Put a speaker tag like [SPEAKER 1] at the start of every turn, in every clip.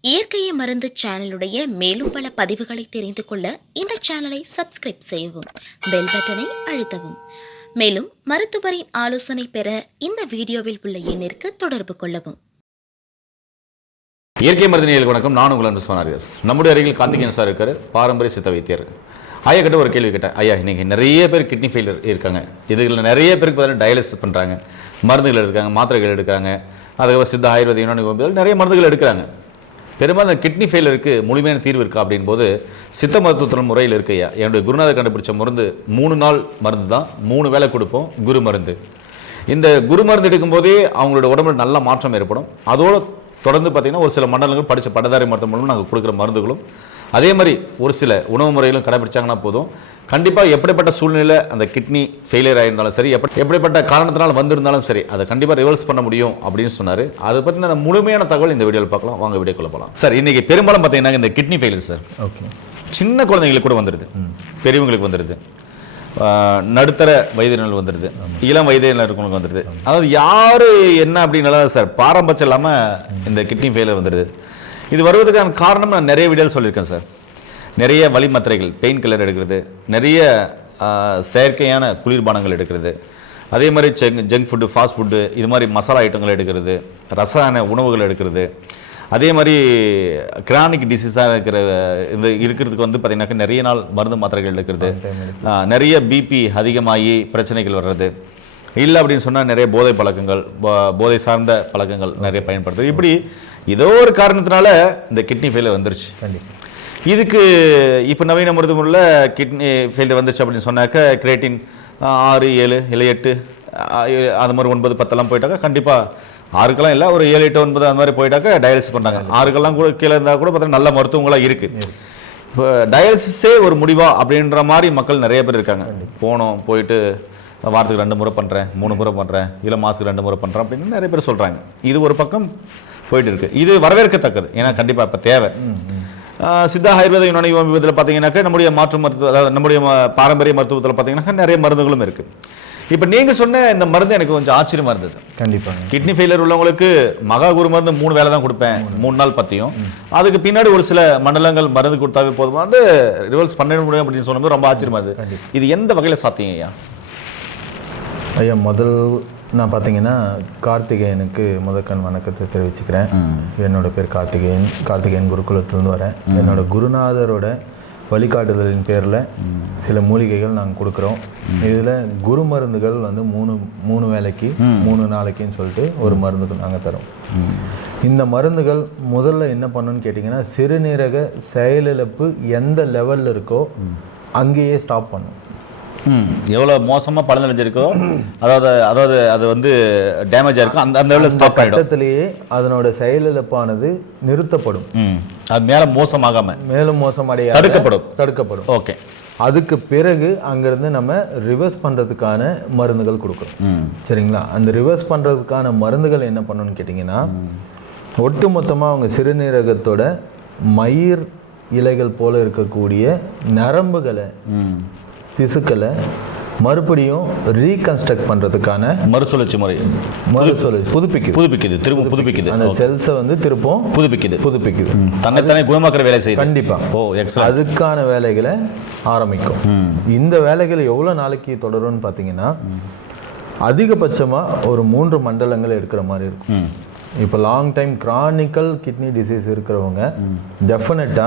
[SPEAKER 1] இயற்கையை மருந்து சேனலுடைய மேலும் பல பதிவுகளை தெரிந்து கொள்ள இந்த சேனலை சப்ஸ்கிரைப் செய்யவும் பெல் பட்டனை அழுத்தவும். மேலும் மருத்துவரின் ஆலோசனை பெற இந்த வீடியோவில் உள்ள எண்ணிற்கு தொடர்பு கொள்ளவும்.
[SPEAKER 2] இயற்கை மருந்தினியல் வணக்கம். நான் உங்கள் அன்பு நம்முடைய அருகில் கார்த்திகேயன் சார் இருக்கார். பாரம்பரிய சித்த வைத்தியர். ஐயா கிட்ட ஒரு கேள்வி கேட்டேன். ஐயா இன்னைக்கு நிறைய பேர் கிட்னி ஃபெயிலியர் இருக்காங்க. இதுல நிறைய பேருக்கு பார்த்தீங்கன்னா டயாலிசிஸ் பண்ணுறாங்க மருந்துகள் எடுக்காங்க மாத்திரைகள் எடுக்காங்க. அதுக்கப்புறம் சித்த ஆயுர்வேத யுனானி ஹோமியோபதி நிறைய மருந்துகள் எடுக்கிறாங்க. பெரும்பாலும் அந்த கிட்னி ஃபெயிலருக்கு முழுமையான தீர்வு இருக்கா அப்படின் போது சித்த மருத்துவத்தின் முறையில் இருக்கையா என்னுடைய குருநாதர் கண்டுபிடிச்ச மருந்து மூணு நாள் மருந்து தான். மூணு வேளை கொடுப்போம் குரு மருந்து. இந்த குரு மருந்து எடுக்கும்போதே அவங்களோட உடம்புல நல்ல மாற்றம் ஏற்படும். அதோடு தொடர்ந்து பார்த்தீங்கன்னா ஒரு சில மண்டலங்கள் படித்த பட்டதாரி மருத்துவ மூலம் நாங்கள் கொடுக்குற மருந்துகளும் அதே மாதிரி ஒரு சில உணவு முறைகளும் கடைபிடிச்சாங்கன்னா போதும். கண்டிப்பாக எப்படிப்பட்ட சூழ்நிலை அந்த கிட்னி ஃபெயிலியர் ஆயிருந்தாலும் சரி எப்படி எப்படிப்பட்ட காரணத்தினால வந்திருந்தாலும் சரி அதை கண்டிப்பாக ரிவர்ஸ் பண்ண முடியும் அப்படின்னு சொன்னார். அதை பற்றின முழுமையான தகவல் இந்த வீடியோவில் பார்க்கலாம். வாங்க வீடியோக்குள்ள போகலாம் சார் இன்னைக்கு பெரும்பாலும் பார்த்தீங்கன்னா இந்த கிட்னி ஃபெயிலியர் சார்.
[SPEAKER 3] ஓகே.
[SPEAKER 2] சின்ன குழந்தைங்களுக்கு கூட வந்துடுது பெரியவங்களுக்கு வந்துடுது நடுத்தர வயதினர் வந்துடுது இளம் வயதினர் இருக்கவங்களுக்கு வந்துடுது அதாவது யாரு என்ன அப்படின்னால சார் பாரம்பரியம் இல்லாமல் இந்த கிட்னி ஃபெயிலியர் வந்துடுது இது வருவதற்கான காரணம் நான் நிறைய வீடியோவில் சொல்லியிருக்கேன் சார். நிறைய வலி மாத்திரைகள் பெயின் கில்லர் எடுக்கிறது நிறைய செயற்கையான குளிர்பானங்கள் எடுக்கிறது. அதே மாதிரி junk junk food fast food இது மாதிரி மசாலா ஐட்டங்கள் எடுக்கிறது ரசாயன உணவுகள் எடுக்கிறது. அதே மாதிரி கிரானிக் டிசீஸாக இருக்கிற இந்த இருக்கிறதுக்கு வந்து பார்த்தீங்கன்னாக்கா நிறைய நாள் மருந்து மாத்திரைகள் எடுக்கிறது. நிறைய பிபி அதிகமாகி பிரச்சனைகள் வர்றது. இல்லை அப்படின்னு சொன்னால் நிறைய போதை பழக்கங்கள் போதை சார்ந்த பழக்கங்கள் நிறைய பயன்படுத்துறது. இப்படி ஏதோ ஒரு காரணத்தினால இந்த கிட்னி ஃபெயிலியர் வந்துருச்சு. இதுக்கு இப்போ நவீன மருத்துவமுறையில் கிட்னி ஃபெயிலியர் வந்துச்சு அப்படின்னு சொன்னாக்க கிரேட்டின் ஆறு ஏழு இல்லை எட்டு அது மாதிரி ஒன்பது பத்தெல்லாம் போயிட்டாக்கா கண்டிப்பாக ஆறுக்கெல்லாம் இல்லை ஒரு ஏழு எட்டு ஒன்பது அந்த மாதிரி போயிட்டாக்கா டயாலிசிஸ் பண்ணுறாங்க ஆறுக்கெல்லாம் கூட கீழே இருந்தால் கூட பார்த்தீங்கன்னா நல்ல மருத்துவங்களாக இருக்குது இப்போ டயாலிசிஸே ஒரு முடிவா அப்படின்ற மாதிரி மக்கள் நிறைய பேர் இருக்காங்க. போனோம் போயிட்டு வாரத்துக்கு ரெண்டு முறை பண்ணுறேன் மூணு முறை பண்ணுறேன் இல்லை மாதத்துக்கு ரெண்டு முறை பண்ணுறேன் அப்படின்னு நிறைய பேர் சொல்கிறாங்க இது ஒரு பக்கம் போயிட்டு இருக்கு இது வரவேற்கத்தக்கது. ஏன்னா கண்டிப்பாக இப்போ தேவை. சித்தா ஆயுர்வேத யுனானி ஹோமியோபதியில் பார்த்தீங்கன்னாக்கா நம்முடைய மாற்று மருத்துவ அதாவது நம்முடைய பாரம்பரிய மருத்துவத்தில் பார்த்தீங்கன்னாக்கா நிறைய மருந்துகளும் இருக்கு. இப்போ நீங்கள் சொன்ன இந்த மருந்து எனக்கு கொஞ்சம் ஆச்சரியமா இருந்தது.
[SPEAKER 3] கண்டிப்பாங்க
[SPEAKER 2] கிட்னி ஃபெயிலியர் உள்ளவங்களுக்கு மகா குரு மருந்து மூணு வேளை தான் கொடுப்பேன். மூணு. நாள் பத்தியும். அதுக்கு பின்னாடி ஒரு சில மண்டலங்கள் மருந்து கொடுத்தாவே போதும்? வந்து ரிவர்ஸ் பண்ண முடியும் அப்படின்னு சொன்னது ரொம்ப ஆச்சரியமா இருந்தது. இது எந்த வகையில் சாத்தியம் ஐயா?
[SPEAKER 3] ஐயா முதல் நான் பார்த்தீங்கன்னா கார்த்திகேயனுக்கு முதற்கண் வணக்கத்தை தெரிவிச்சுக்கிறேன். என்னோட பேர் கார்த்திகேயன். கார்த்திகேயன் குருகுலத்திலேருந்து வரேன். என்னோட குருநாதரோட வழிகாட்டுதலின் பேரில் சில மூலிகைகள் நாங்கள் கொடுக்குறோம். இதில் குரு மருந்துகள் வந்து மூணு மூணு வேளைக்கு மூணு நாளைக்குன்னு சொல்லிட்டு ஒரு மருந்துக்கு நாங்கள் தரோம். இந்த மருந்துகள் முதல்ல என்ன பண்ணுன்னு கேட்டிங்கன்னா சிறுநீரக செயலிழப்பு எந்த லெவலில் இருக்கோ அங்கேயே ஸ்டாப் பண்ணும்.
[SPEAKER 2] எவ்வளோ மோசமாக பலனடைஞ்சிருக்கோ அதாவது அதாவது அது வந்து டேமேஜ் ஆயிருக்கும் அந்த அந்த லெவலில் ஸ்டாப் ஆகிடும்
[SPEAKER 3] கட்டத்திலேயே அதனோட செயலிழப்பானது நிறுத்தப்படும்.
[SPEAKER 2] அது மேலே மோசமாகாம.
[SPEAKER 3] மேலும் மோசமடைய
[SPEAKER 2] தடுக்கப்படும்.
[SPEAKER 3] தடுக்கப்படும்.
[SPEAKER 2] ஓகே.
[SPEAKER 3] அதுக்கு பிறகு அங்கிருந்து நம்ம ரிவர்ஸ் பண்றதுக்கான மருந்துகள் கொடுக்குறோம் சரிங்களா? அந்த ரிவர்ஸ் பண்றதுக்கான மருந்துகள் என்ன பண்ணணும்னு கேட்டிங்கன்னா ஒட்டுமொத்தமா அவங்க சிறுநீரகத்தோட மயிர் இலைகள் போல இருக்கக்கூடிய நரம்புகளை திசுக்களை மறுபடியும் ரீகன்ஸ்ட்ரக்ட் பண்றதுக்கான
[SPEAKER 2] மறுசுழற்சி முறை.
[SPEAKER 3] மறுசொல் புதுப்பிக்குது.
[SPEAKER 2] புதுப்பிக்குது. திரும்ப புதுப்பிக்குது.
[SPEAKER 3] அந்த செல்ஸை வந்து திருப்பம்
[SPEAKER 2] புதுப்பிக்குது.
[SPEAKER 3] புதுப்பிக்குது.
[SPEAKER 2] தன்னைத்தானே குணமாக்குற வேலை செய்யுது.
[SPEAKER 3] கண்டிப்பா.
[SPEAKER 2] ஓ எக்ஸலன்ட்
[SPEAKER 3] அதுக்கான வேலைகளை ஆரம்பிக்கும். இந்த வேலைகள் எவ்வளவு நாளைக்கு தொடரும்னு பார்த்தீங்கன்னா அதிகபட்சமா ஒரு மூன்று மண்டலங்கள் எடுக்கிற மாதிரி இருக்கும். இப்போ long time chronic kidney disease இருக்கிறவங்க டெஃபினட்டா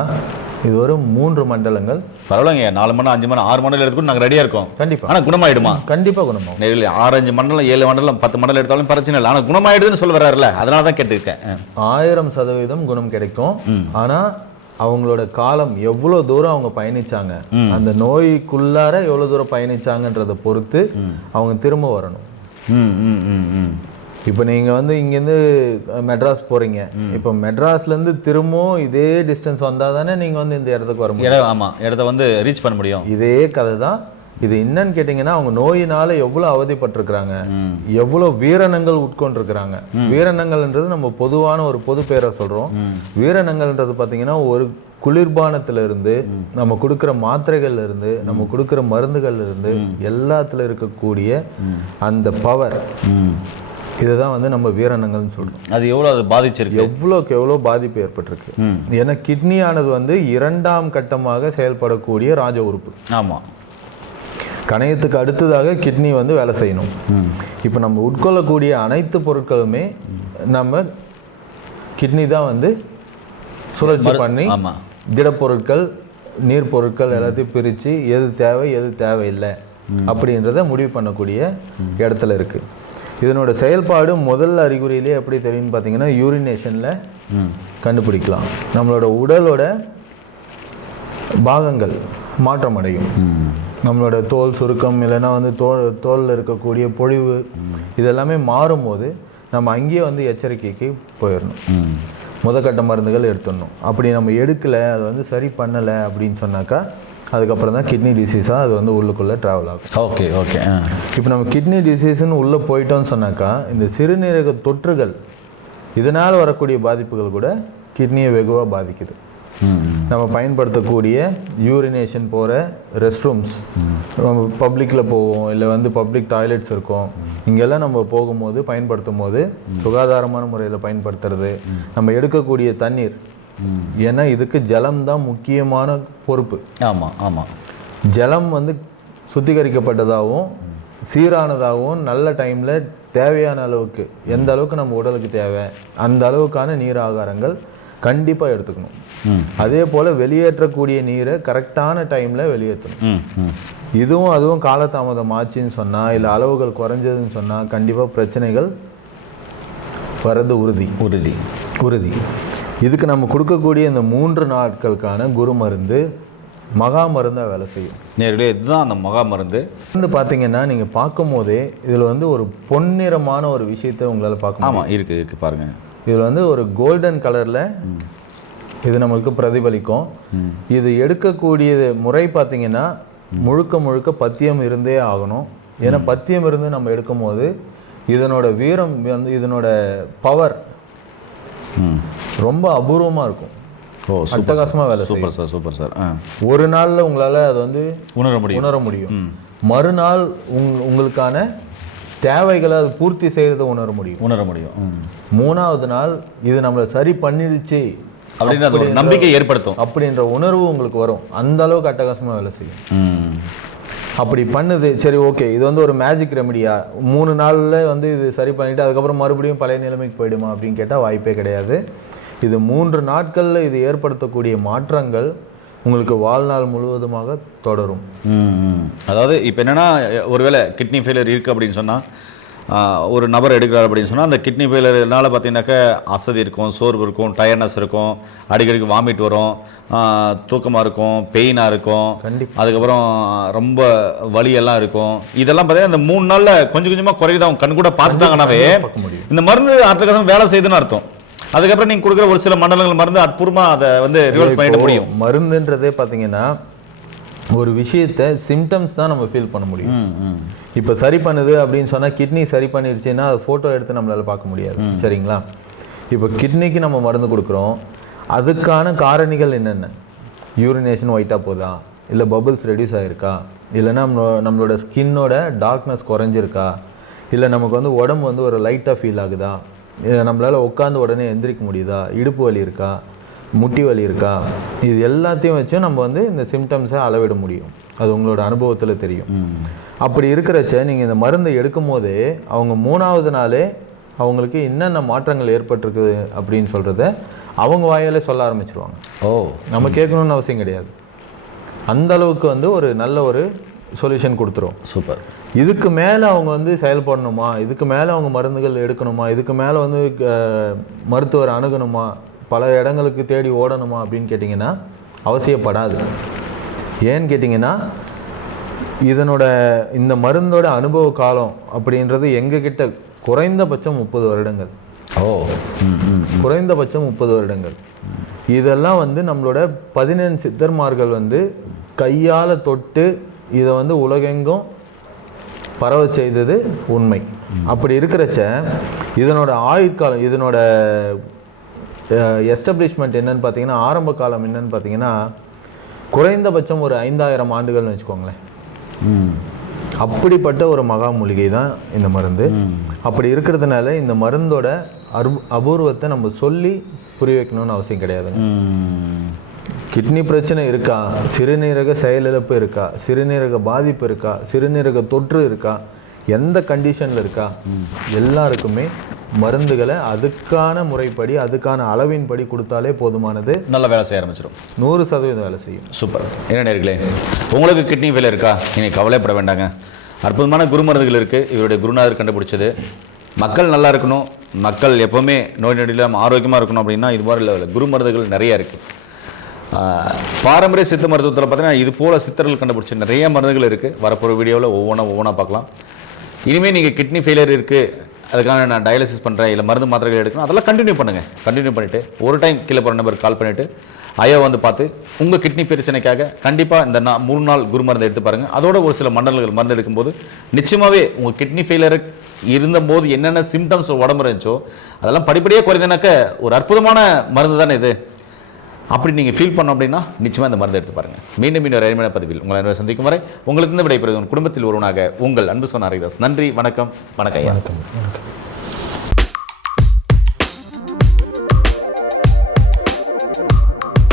[SPEAKER 3] இது ஒரு மூன்று மண்டலங்கள்.
[SPEAKER 2] பரவாயில்லைங்க நாலு மணி அஞ்சு மணி ஆறு மண்டலம் எடுத்துக்கூட நாங்கள் ரெடியாக இருக்கோம்.
[SPEAKER 3] கண்டிப்பா.
[SPEAKER 2] ஆனால் குணமாயிடுமா?
[SPEAKER 3] கண்டிப்பா குணமாகும்.
[SPEAKER 2] நேரில் ஆறு அஞ்சு மண்டலம் ஏழு மண்டலம் பத்து மண்டலம் எடுத்தாலும் பிரச்சனை இல்லை. ஆனால் குணமாயிடுதுன்னு சொல்ல வர்றாருல அதனால தான் கேட்டுருக்கேன்
[SPEAKER 3] ஆயிரம் சதவீதம் குணம் கிடைக்கும். ஆனா அவங்களோட காலம் எவ்வளவு தூரம் அவங்க பயணிச்சாங்க அந்த நோய்க்குள்ளார எவ்வளவு தூரம் பயணிச்சாங்கன்றதை பொறுத்து அவங்க திரும்ப வரணும்.
[SPEAKER 2] ம் ம் ம் ம்.
[SPEAKER 3] இப்போ நீங்க வந்து இங்கேருந்து மெட்ராஸ் போறீங்க. இப்போ மெட்ராஸ்ல இருந்து திரும்பவும் இதே டிஸ்டன்ஸ் வந்தா தானே நீங்க வந்து இந்த இடத்துக்கு வர முடியும்?
[SPEAKER 2] ஆமாம் இடத்த வந்து ரீச் பண்ண முடியும்.
[SPEAKER 3] இதே கதை தான் இது என்னன்னு கேட்டிங்கன்னா அவங்க நோயினால எவ்வளவு அவதிப்பட்டிருக்கிறாங்க. எவ்வளவு வீரணங்கள் உட்கொண்டிருக்கிறாங்க. வீரணங்கள்ன்றது நம்ம பொதுவான ஒரு பொது பேரை சொல்றோம். வீரணங்கள்ன்றது பாத்தீங்கன்னா ஒரு குளிர்பானத்துல இருந்து நம்ம கொடுக்கிற மாத்திரைகள்ல இருந்து நம்ம கொடுக்கிற மருந்துகள்ல இருந்து எல்லாத்துல இருக்கக்கூடிய அந்த பவர் இதுதான் வந்து நம்ம வீரணங்கள்னு சொல்றோம்.
[SPEAKER 2] அது எவ்வளோ அது பாதிச்சிருக்கு?
[SPEAKER 3] எவ்வளோக்கு எவ்வளோ பாதிப்பு ஏற்பட்டிருக்கு. ஏன்னா கிட்னியானது வந்து இரண்டாம் கட்டமாக செயல்படக்கூடிய ராஜ உறுப்பு.
[SPEAKER 2] ஆமாம்
[SPEAKER 3] கணையத்துக்கு அடுத்ததாக கிட்னி வந்து வேலை செய்யணும். இப்போ நம்ம உட்கொள்ளக்கூடிய அனைத்து பொருட்களுமே நம்ம கிட்னி தான் வந்து சுழற்சி பண்ணி. திடப்பொருட்கள் நீர் பொருட்கள் எல்லாத்தையும் பிரித்து எது தேவை எது தேவையில்லை அப்படின்றத முடிவு பண்ணக்கூடிய இடத்துல இருக்கு. இதனோட செயல்பாடு முதல் அறிகுறியிலே எப்படி தெரியும்னு பார்த்தீங்கன்னா யூரினேஷனில் கண்டுபிடிக்கலாம். நம்மளோட உடலோட பாகங்கள் மாற்றம் அடையும் நம்மளோட தோல் சுருக்கம் இல்லைன்னா வந்து தோல் தோலில் இருக்கக்கூடிய பொழிவு இதெல்லாமே மாறும்போது நம்ம அங்கேயே வந்து எச்சரிக்கைக்கு போயிடணும். முதற்கட்ட மருந்துகள் எடுத்துடணும். அப்படி நம்ம எடுக்கலை அது வந்து சரி பண்ணலை அப்படின்னு சொன்னாக்கா அதுக்கப்புறம் தான் கிட்னி டிசீஸாக அது வந்து உள்ளுக்குள்ளே ட்ராவல் ஆகும்.
[SPEAKER 2] ஓகே ஓகே
[SPEAKER 3] இப்போ நம்ம கிட்னி டிசீஸ்னு உள்ளே போயிட்டோம்னு சொன்னாக்கா இந்த சிறுநீரக தொற்றுகள் இதனால் வரக்கூடிய பாதிப்புகள் கூட கிட்னியை வெகுவாக பாதிக்குது. நம்ம பயன்படுத்தக்கூடிய யூரினேஷன் போகிற ரெஸ்ட் ரூம்ஸ் நம்ம பப்ளிக்கில் போவோம் இல்லை வந்து பப்ளிக் டாய்லெட்ஸ் இருக்கும். இங்கெல்லாம் நம்ம போகும்போது பயன்படுத்தும் போது சுகாதாரமான முறையில் பயன்படுத்துறது நம்ம எடுக்கக்கூடிய தண்ணீர் ஏன்னா இதுக்கு ஜலம் தான் முக்கியமான பொறுப்பு.
[SPEAKER 2] ஆமாம் ஆமாம்
[SPEAKER 3] ஜலம் வந்து சுத்திகரிக்கப்பட்டதாகவும் சீரானதாகவும் நல்ல டைமில் தேவையான அளவுக்கு எந்த அளவுக்கு நம்ம உடலுக்கு தேவை அந்த அளவுக்கான நீர் ஆகாரங்கள் கண்டிப்பாக எடுத்துக்கணும். அதே போல் வெளியேற்றக்கூடிய நீரை கரெக்டான டைமில் வெளியேற்றணும். இதுவும் அதுவும் காலதாமதம் ஆச்சுன்னு சொன்னால் இல்லை அளவுகள் குறைஞ்சதுன்னு சொன்னால் கண்டிப்பாக பிரச்சனைகள் வர்றது உறுதி.
[SPEAKER 2] உறுதி.
[SPEAKER 3] உறுதி. இதுக்கு நம்ம கொடுக்கக்கூடிய இந்த மூன்று நாட்களுக்கான குரு மருந்து மகா மருந்தாக வேலை செய்யும்.
[SPEAKER 2] நேர்களே இதுதான் அந்த மகா மருந்து.
[SPEAKER 3] வந்து பார்த்தீங்கன்னா நீங்கள் பார்க்கும் போதே இதில் வந்து ஒரு பொன்னிறமான ஒரு விஷயத்தை உங்களால் பார்க்க
[SPEAKER 2] ஆமாம் இருக்குது இருக்குது பாருங்க.
[SPEAKER 3] இதில் வந்து ஒரு கோல்டன் கலரில் இது நம்மளுக்கு பிரதிபலிக்கும். இது எடுக்கக்கூடிய முறை பார்த்தீங்கன்னா முழுக்க முழுக்க பத்தியம் இருந்தே ஆகணும். ஏன்னா பத்தியம் இருந்து நம்ம எடுக்கும் போது இதனோட வீரம் வந்து இதனோட பவர் ரொம்ப அபூர்வமாக இருக்கும்.
[SPEAKER 2] ஓ
[SPEAKER 3] அட்டகாசமாக வேலை
[SPEAKER 2] சூப்பர் சார் சூப்பர் சார்.
[SPEAKER 3] ஒரு நாளில் உங்களால் அது வந்து
[SPEAKER 2] உணர முடியும்.
[SPEAKER 3] உணர முடியும். மறுநாள் உங் உங்களுக்கான தேவைகளை அது பூர்த்தி செய்கிறத உணர முடியும்.
[SPEAKER 2] உணர முடியும்.
[SPEAKER 3] மூணாவது நாள் இது நம்மளை சரி பண்ணிடுச்சு
[SPEAKER 2] ஒரு நம்பிக்கை ஏற்படுத்தும்.
[SPEAKER 3] அப்படின்ற உணர்வு உங்களுக்கு வரும். அந்த அளவுக்கு அட்டகாசமாக வேலை செய்யும்.
[SPEAKER 2] ம்.
[SPEAKER 3] அப்படி பண்ணுது சரி ஓகே. இது வந்து ஒரு மேஜிக் ரெமடியா மூணு நாளில் வந்து இது சரி பண்ணிட்டு அதுக்கப்புறம் மறுபடியும் பழைய நிலைமைக்கு போயிடுமா அப்படின்னு கேட்டால் வாய்ப்பே கிடையாது. இது மூன்று நாட்களில் இது ஏற்படுத்தக்கூடிய மாற்றங்கள் உங்களுக்கு வாழ்நாள் முழுவதுமாக தொடரும்.
[SPEAKER 2] அதாவது இப்போ என்னன்னா ஒருவேளை கிட்னி ஃபெயிலியர் இருக்குது அப்படின்னு சொன்னால் ஒரு நபர் எடுக்கிறார் அப்படின்னு சொன்னால் அந்த கிட்னி ஃபெயிலியர்னால பார்த்தீங்கன்னாக்கா அசதி இருக்கும் சோர்வு இருக்கும் டயர்னஸ் இருக்கும் அடிக்கடிக்கு வாமிட் வரும் தூக்கமாக இருக்கும் பெயினாக இருக்கும்
[SPEAKER 3] கண்டிப்பா.
[SPEAKER 2] அதுக்கப்புறம் ரொம்ப வலியெல்லாம் இருக்கும் இதெல்லாம் பார்த்தீங்கன்னா இந்த மூணு நாளில் கொஞ்சம் கொஞ்சமாக குறையுது அவங்க கண் கூட பார்த்துட்டாங்கன்னாவே
[SPEAKER 3] பார்க்க முடியும்.
[SPEAKER 2] இந்த மருந்து அட்டகாசம் வேலை செய்யுதுன்னு அர்த்தம் அதுக்கப்புறம் நீங்கள் கொடுக்குற ஒரு சில மண்டலங்கள் மருந்து அற்புறமாக அதை வந்து ரிவர்ஸ் பண்ணிட முடியும்.
[SPEAKER 3] மருந்துன்றதே பார்த்தீங்கன்னா ஒரு விஷயத்தை சிம்டம்ஸ் தான் நம்ம ஃபீல் பண்ண முடியும். இப்போ சரி பண்ணுது அப்படின்னு சொன்னால் கிட்னி சரி பண்ணிருச்சுன்னா அது ஃபோட்டோ எடுத்து நம்மளால பார்க்க முடியாது. சரிங்களா? இப்போ கிட்னிக்கு நம்ம மருந்து கொடுக்குறோம். அதுக்கான காரணிகள் என்னென்ன? யூரினேஷன் ஒயிட்டாக போதா? இல்லை பபிள்ஸ் ரெடியூஸ் ஆகிருக்கா இல்லைன்னா நம்ம நம்மளோட ஸ்கின்னோட டார்க்னஸ் குறைஞ்சிருக்கா? இல்லை நமக்கு வந்து உடம்பு வந்து ஒரு லைட்டாக ஃபீல் ஆகுதா? நம்மளால் உட்காந்து உடனே எந்திரிக்க முடியுதா? இடுப்பு வலி இருக்கா? முட்டி வலி இருக்கா? இது எல்லாத்தையும் வச்சு நம்ம வந்து இந்த சிம்டம்ஸை அளவிட முடியும். அது உங்களோட அனுபவத்தில் தெரியும். அப்படி இருக்கிறச்ச நீங்கள் இந்த மருந்தை எடுக்கும் போதே அவங்க மூணாவது நாளே அவங்களுக்கு என்னென்ன மாற்றங்கள் ஏற்பட்டிருக்குது அப்படின்னு சொல்கிறத அவங்க வாயாலே சொல்ல ஆரம்பிச்சிருவாங்க.
[SPEAKER 2] ஓ.
[SPEAKER 3] நம்ம கேட்கணும்னு அவசியம் கிடையாது. அந்த அளவுக்கு வந்து ஒரு நல்ல ஒரு சொல்யூஷன் கொடுத்துரும்.
[SPEAKER 2] சூப்பர்
[SPEAKER 3] இதுக்கு மேலே அவங்க வந்து செயல்படணுமா? இதுக்கு மேலே அவங்க மருந்துகள் எடுக்கணுமா? இதுக்கு மேலே வந்து மருத்துவர் அணுகணுமா? பல இடங்களுக்கு தேடி ஓடணுமா அப்படின்னு கேட்டிங்கன்னா அவசியப்படாது. ஏன்னு கேட்டிங்கன்னா இதனோட இந்த மருந்தோட அனுபவ காலம் அப்படின்றது எங்ககிட்ட குறைந்தபட்சம் முப்பது வருடங்கள்.
[SPEAKER 2] ஓ.
[SPEAKER 3] குறைந்தபட்சம் முப்பது வருடங்கள். இதெல்லாம் வந்து நம்மளோட பதினெண் சித்தர்மார்கள் வந்து கையால் தொட்டு இதை வந்து உலகெங்கும் பரவ செய்தது உண்மை. அப்படி இருக்கிறச்ச இதனோட ஆயுட்காலம் இதனோட எஸ்டப்ளிஷ்மெண்ட் என்னன்னு பார்த்தீங்கன்னா ஆரம்ப காலம் என்னன்னு பார்த்தீங்கன்னா குறைந்தபட்சம் ஒரு ஐந்தாயிரம் ஆண்டுகள்னு வச்சுக்கோங்களேன். அப்படிப்பட்ட ஒரு மகா மூலிகை தான் இந்த மருந்து. அப்படி இருக்கிறதுனால இந்த மருந்தோட அரு அபூர்வத்தை நம்ம சொல்லி புரிய வைக்கணும்னு அவசியம் கிடையாதுங்க. கிட்னி பிரச்சனை இருக்கா? சிறுநீரக செயலிழப்பு இருக்கா? சிறுநீரக பாதிப்பு இருக்கா? சிறுநீரக தொற்று இருக்கா? எந்த கண்டிஷனில் இருக்கா? எல்லாருக்குமே மருந்துகளை அதுக்கான முறைப்படி அதுக்கான அளவின்படி கொடுத்தாலே போதுமானது.
[SPEAKER 2] நல்ல வேலை செய்ய ஆரம்பிச்சிடும்
[SPEAKER 3] நூறு சதவீதம் வேலை செய்யும்.
[SPEAKER 2] சூப்பர். என்ன நேர்களே உங்களுக்கு கிட்னி ஃபெயிலியர் இருக்கா? நீங்கள் கவலைப்பட வேண்டாங்க. அற்புதமான குரு மருந்துகள் இருக்குது இவருடைய குருநாதர் கண்டுபிடிச்சது. மக்கள் நல்லா இருக்கணும். மக்கள் எப்போவுமே நோய் நொடி இல்லாமல் ஆரோக்கியமாக இருக்கணும் அப்படின்னா இது மாதிரி குரு மருந்துகள் நிறைய இருக்குது பாரம்பரிய சித்த மருத்துவத்தில் பார்த்தீங்கன்னா இது போல் சித்தர்கள் கண்டுபிடிச்ச நிறைய மருந்துகள் இருக்குது வரப்போகிற வீடியோவில் ஒவ்வொன்றா ஒவ்வொன்றா பார்க்கலாம். இனிமேல் நீங்கள் கிட்னி ஃபெயிலியர் இருக்குது அதுக்காக நான் டயாலிசிஸ் பண்ணுறேன் இல்லை மருந்து மாத்திரைகள் எடுக்கணும். அதெல்லாம் கண்டினியூ பண்ணுங்கள் கண்டினியூ பண்ணிவிட்டு ஒரு டைம் கீழே போகிற நம்பர் கால் பண்ணிவிட்டு ஐயா வந்து பார்த்து உங்கள் கிட்னி பிரச்சனைக்காக கண்டிப்பாக இந்த நான் மூணு நாள் குரு மருந்து எடுத்து பாருங்கள் அதோட ஒரு சில மண்டலங்கள் மருந்து எடுக்கும்போது நிச்சயமாகவே உங்கள் கிட்னி ஃபெயிலியர் இருந்தபோது என்னென்ன சிம்டம்ஸ் உடம்பு இருந்துச்சோ அதெல்லாம் படிப்படியாக குறைந்தனாக்க ஒரு அற்புதமான மருந்து தானே இது. அப்படி நீங்கள் ஃபீல் பண்ணோம் அப்படின்னா நிச்சயமாக இந்த மருந்து எடுத்து பாருங்கள் மீண்டும் மீண்டும் ஒரு அருமையான பதிவில் உங்களை அனைவரும் சந்திக்கும் வரை உங்களுக்கு இந்த விடைபெறுவது உங்கள் குடும்பத்தில் ஒருவனாக உங்கள் அன்பு சொன்ன ஹரிதாஸ். நன்றி வணக்கம் வணக்கம்
[SPEAKER 3] வணக்கம் வணக்கம்.